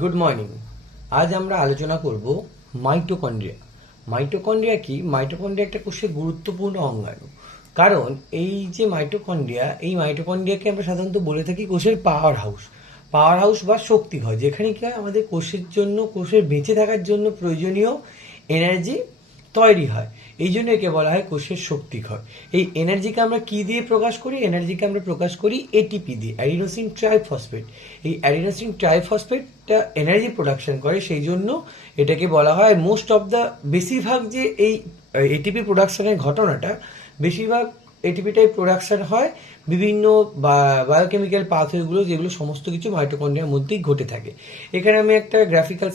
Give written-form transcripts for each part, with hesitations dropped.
Good morning. আজ আমরা আলোচনা করব মাইটোকন্ড্রিয়া। মাইটোকন্ড্রিয়া কি? মাইটোকন্ড্রিয়া একটা কোষের গুরুত্বপূর্ণ অঙ্গাণু। কারণ এই যে মাইটোকন্ড্রিয়া, এই মাইটোকন্ড্রিয়াকে আমরা সাধারণত বলে থাকি কোষের পাওয়ার হাউস। পাওয়ার হাউস বা শক্তিঘর, যেখানে কি হয় আমাদের কোষের জন্য, কোষের বেঁচে থাকার জন্য প্রয়োজনীয় এনার্জি তৈরি হয়। এই জন্য একে বলা হয় কোষের শক্তিঘর। এই এনার্জিকে আমরা কি দিয়ে প্রকাশ করি? এনার্জিকে আমরা প্রকাশ করি এটিপি দিয়ে, অ্যাডিনোসিন ট্রাইফসফেট। এই অ্যাডিনোসিন ট্রাইফসফেটটা এনার্জি প্রোডাকশন করে, সেই জন্য এটাকে বলা হয় মোস্ট অফ দ্য, বেশিরভাগ যে এই এটিপি প্রোডাকশনের ঘটনাটা, বেশিরভাগ এটিপিটাই প্রোডাকশন হয় বিভিন্ন বায়োকেমিক্যাল পাথওয়েগুলো, যেগুলো সমস্ত কিছু মাইটোকন্ড্রিয়ার মধ্যেই ঘটে থাকে। এখানে আমি একটা গ্রাফিক্যাল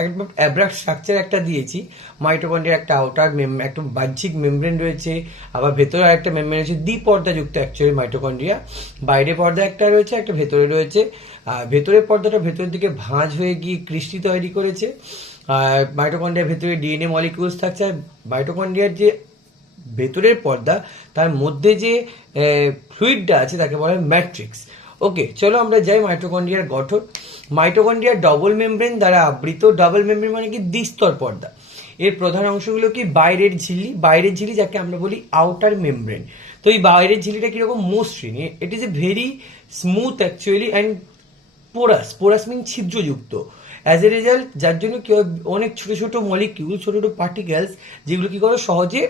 একদম অ্যাব্রাক্ট স্ট্রাকচার একটা দিয়েছি। মাইটোকন্ড্রিয়ার একটা আউটার একটা বাহ্যিক মেমব্রেন রয়েছে, আবার ভেতরে একটা মেমব্রেন রয়েছে, দ্বিপর্দাযুক্ত অ্যাকচুয়ালি মাইটোকন্ড্রিয়া। বাইরে পর্দা একটা রয়েছে, একটা ভেতরে রয়েছে। আর ভেতরের পর্দাটা ভেতরের দিকে ভাঁজ হয়ে গিয়ে ক্রিস্টি তৈরি করেছে। আর মাইটোকন্ড্রিয়ার ভেতরে ডিএনএ মলিকিউলস থাকছে। আর মাইটোকন্ড্রিয়ার যে ভেতরের পর্দা, তার মধ্যে যে ফ্লুইডটা আছে তাকে বলা হয় ম্যাট্রিক্স। ওকে, চলো আমরা যাই মাইটোকন্ড্রিয়ার গঠন। মাইটোকন্ড্রিয়ার ডবল মেমব্রেন দ্বারা আবৃত। ডবল মেমব্রেন মানে কি? দ্বিস্তর পর্দা। এর প্রধান অংশগুলো কি? বাইরের ঝিল্লি, বাইরের ঝিল্লি যাকে আমরা বলি আউটার মেমব্রেন। তো এই বাইরের ঝিল্লিটা কিরকম? মসৃণ। It is a very smooth actually and porous. Porous mean ছিদ্রযুক্ত। অ্যাজ এ রেজাল্ট, যার জন্য কি হয়, অনেক ছোট ছোট মলিকিউল, ছোট ছোট পার্টিকেলস, যেগুলো কি করে সহজে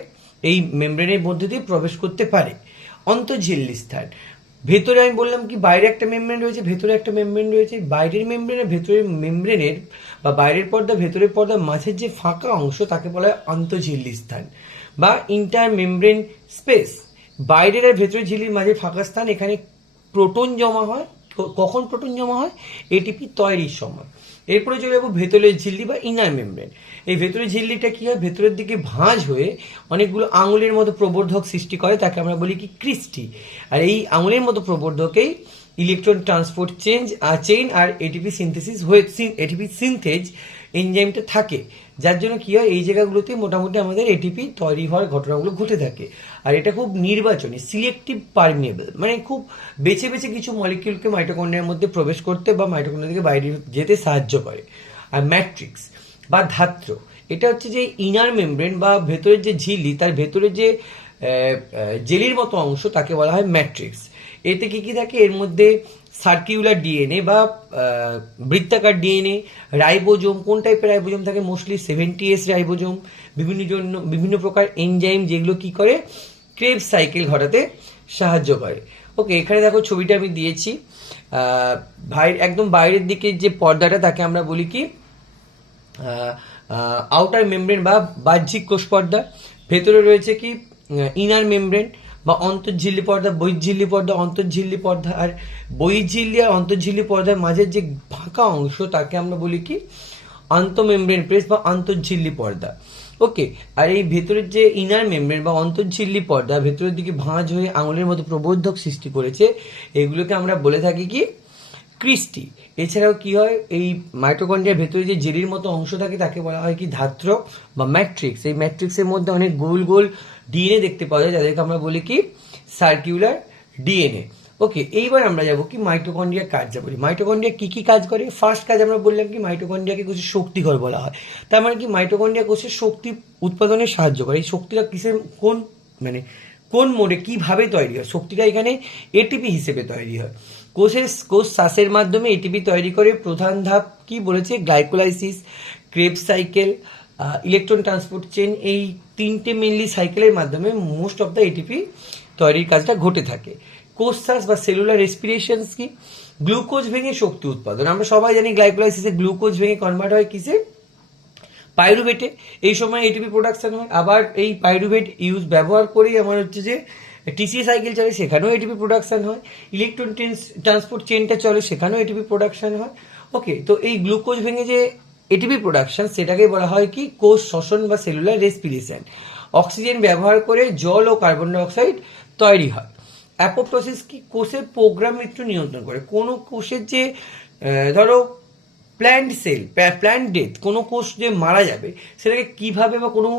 এই মেমব্রেনের মধ্যে দিয়ে প্রবেশ করতে পারে। অন্তঃঝিল্লি স্থান। ভেতরে আমি বললাম কি বাইরে একটা মেমব্রেন রয়েছে, ভেতরে একটা মেমব্রেন রয়েছে। বাইরের মেমব্রেনের, ভেতরের মেমব্রেনের বা বাইরের পর্দা ভেতরের পর্দার মাঝের যে ফাঁকা অংশ তাকে বলা হয় অন্তঃঝিল্লি স্থান বা ইন্টার মেমব্রেন স্পেস। বাইরের আর ভেতরের ঝিল্লির মাঝে ফাঁকা স্থান, এখানে প্রোটন জমা হয়। কখন প্রোটন জমা হয়? এটিপি তৈরির সময়। এরপরে চলে যাবো ভেতরের ঝিল্লি বা ইনার মেমব্রেন। এই ভেতরের ঝিল্লিটা কি হয়? ভেতরের দিকে ভাঁজ হয়ে অনেকগুলো আঙুলের মতো প্রবর্ধক সৃষ্টি করে, তাকে আমরা বলি কি? ক্রিস্টি। আর এই আঙুলের মতো প্রবর্ধকেই ইলেকট্রন ট্রান্সপোর্ট চেইন আর এটিপি সিনথেসিস হয়ে, এটিপি সিনথেজ এনজাইমটা থাকে, যার জন্য কি হয়, এই জায়গাগুলোতে মোটামুটি আমাদের এটিপি তৈরি হওয়ার ঘটনাগুলো ঘটে থাকে। আর এটা খুব নির্বাচনী, সিলেক্টিভ পারমিয়েবল, মানে খুব বেছে বেছে কিছু মলিকিউলকে মাইটোকন্ড্রিয়ার মধ্যে প্রবেশ করতে বা মাইটোকন্ড্রিয়া থেকে বাইরে যেতে সাহায্য করে। আর ম্যাট্রিক্স বা ধাত্র, এটা হচ্ছে যে ইনার মেমব্রেন বা ভেতরের যে ঝিল্লি, তার ভেতরে যে জেলির মতো অংশ তাকে বলা হয় ম্যাট্রিক্স। এতে কি কি থাকে? এর মধ্যে সার্কিউলার ডিএনএ বা বৃত্তাকার ডিএনএ, রাইবোজোম। কোন টাইপের রাইবোজোম থাকে? Mostly 70S ribosome. বিভিন্ন প্রকার এনজাইম, যেগুলো কি করে? ক্রেবস সাইকেল ঘটাতে সাহায্য করে। ওকে, এখানে দেখো ছবিটা আমি দিয়েছি। একদম বাইরের দিকে যে পর্দাটা তাকে আমরা বলি কি? আউটার মেমব্রেন বা বাহ্যিক কোষ পর্দা। ভেতরে রয়েছে কি? ইনার মেমব্রেন বা অন্তঃঝিল্লি পর্দা, বহির্ঝিল্লি পর্দা, অন্তঃঝিল্লি পর্দা। আর বহির্ঝিল্লি আর অন্তঃঝিল্লি পর্দার মাঝের যে ফাঁকা অংশ তাকে আমরা বলি কি? আন্তঃমেমব্রেন প্রেস বা আন্তঃঝিল্লি পর্দা। ওকে, আর এই ভেতরের যে ইনার মেমব্রেন বা অন্তঃঝিল্লি পর্দা ভেতরের দিকে ভাঁজ হয়ে আঙুলের মতো প্রবর্ধক সৃষ্টি করেছে, এগুলোকে আমরা বলে থাকি কি? ক্রিস্টি। এছাড়াও কি হয়, এই মাইটোকন্ড্রিয়ার ভেতরে যে জেলির মতো অংশ থাকে তাকে বলা হয় কি? ধাত্র বা ম্যাট্রিক্স। এই ম্যাট্রিক্সের মধ্যে অনেক গোল গোল ডিএনএ দেখতে পাওয়া যায়, যাদেরকে আমরা বলি কি? Circular DNA. ওকে, এইবার আমরা যাবো কি মাইটোকন্ড্রিয়ার কার্যাবলী। মাইটোকন্ড্রিয়া কি কি কাজ করে? ফার্স্ট কাজ আমরা বললাম কি মাইটোকন্ড্রিয়াকে কোষের শক্তিঘর বলা হয়। তার মানে কি? মাইটোকন্ড্রিয়া কোষের শক্তি উৎপাদনে সাহায্য করে। এই শক্তিটা কিসের, কোন মানে কোন মোডে, কিভাবে তৈরি হয়? শক্তিটা এখানে এটিপি হিসেবে তৈরি হয়। কোষ শ্বাসের মাধ্যমে এটিপি তৈরি করে। প্রধান ধাপ কি বলেছে? Glycolysis, Krebs cycle, electron transport chain. এই তিনটে মেনলি সাইকেলের মাধ্যমে মোস্ট অফ দ্য এটিপি তৈরির কাজটা ঘটে থাকে। কোষ শ্বাস বা সেলুলার রেসপিরেশনস কি? গ্লুকোজ ভেঙে শক্তি উৎপাদন। আমরা সবাই জানি গ্লাইকোলাইসিসে গ্লুকোজ ভেঙে কনভার্ট হয় কিসে? পাইরুভেটে। এই সময় এটিপি প্রোডাকশন হয়। আবার এই পাইরুভেট ব্যবহার করেই আমার হচ্ছে যে টিসি সাইকেল চলে, সেখানেও এটিপি প্রোডাকশন হয়। ইলেকট্রন ট্রান্সপোর্ট চেনটা চলে, সেখানেও এটিপি প্রোডাকশন হয়। ওকে, তো এই গ্লুকোজ ভেঙে যে এটিপি প্রোডাকশন, সেটাকে বলা হয় কি? কোষ শ্বসন বা সেলুলার রেসপিরেশন। অক্সিজেন ব্যবহার করে জল ও কার্বন ডাইঅক্সাইড তৈরি হয়। অ্যাপোপ্টোসিস কি? কোষের প্রোগ্রাম মৃত্যু নিয়ন্ত্রণ করে। কোনো কোষের যে ধরো প্ল্যান্ট ডেথ, কোনো কোষ যে মারা যাবে, সেটাকে কিভাবে বা কোনো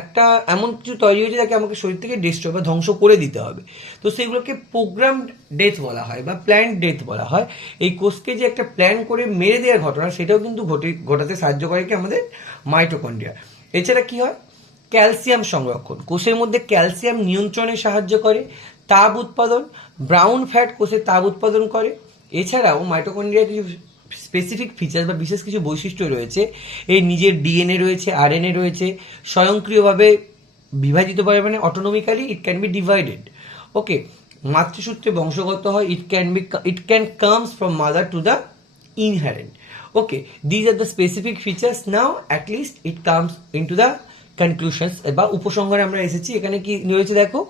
একটা এমন কিছু তৈরি হয়েছে যাকে আমাকে শরীর থেকে ডিস্ট্রয় বা ধ্বংস করে দিতে হবে। তো সেগুলোকে প্রোগ্রামড ডেথ বলা হয় বা প্ল্যান্ড ডেথ বলা হয়। এই কোষকে যে একটা প্ল্যান করে মেরে দেওয়ার ঘটনা, সেটাও কিন্তু ঘটাতে সাহায্য করে কি আমাদের মাইটোকন্ড্রিয়া। এছাড়া কি হয়, ক্যালসিয়াম সংরক্ষণ, কোষের মধ্যে ক্যালসিয়াম নিয়ন্ত্রণে সাহায্য করে, তাপ উৎপাদন, ব্রাউন ফ্যাট কোষের তাপ উৎপাদন করে। এছাড়াও মাইটোকন্ড্রিয়ার কিছু স্পেসিফিক ফিচার বা বিশেষ কিছু বৈশিষ্ট্য রয়েছে। এই নিজের ডিএনএ রয়েছে, আরএনএ রয়েছে, স্বয়ংক্রিয়ভাবে বিভাজিত পারে, মানে অটোনমিক্যালি ইট ক্যান বি ডিভাইডেড। ওকে, মাতৃসূত্রে বংশগত হয়, it can comes from mother to the inherent. Okay, these are the specific features. Now at least it comes into the conclusions বা উপসংহারে আমরা এসেছি। এখানে কি রয়েছে দেখো,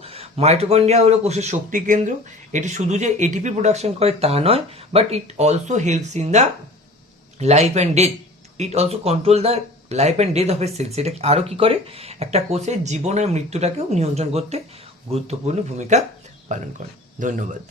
মাইটোকন্ড্রিয়া হলো কোষের শক্তি কেন্দ্র। এটি শুধু যে এটিপি প্রোডাকশন করে তা নয়, but it also helps in the life and death. It also control the life and death of a cells. এটা আরও কি করে, একটা কোষের জীবন আর মৃত্যুটাকেও নিয়ন্ত্রণ করতে গুরুত্বপূর্ণ ভূমিকা পালন করে। ধন্যবাদ।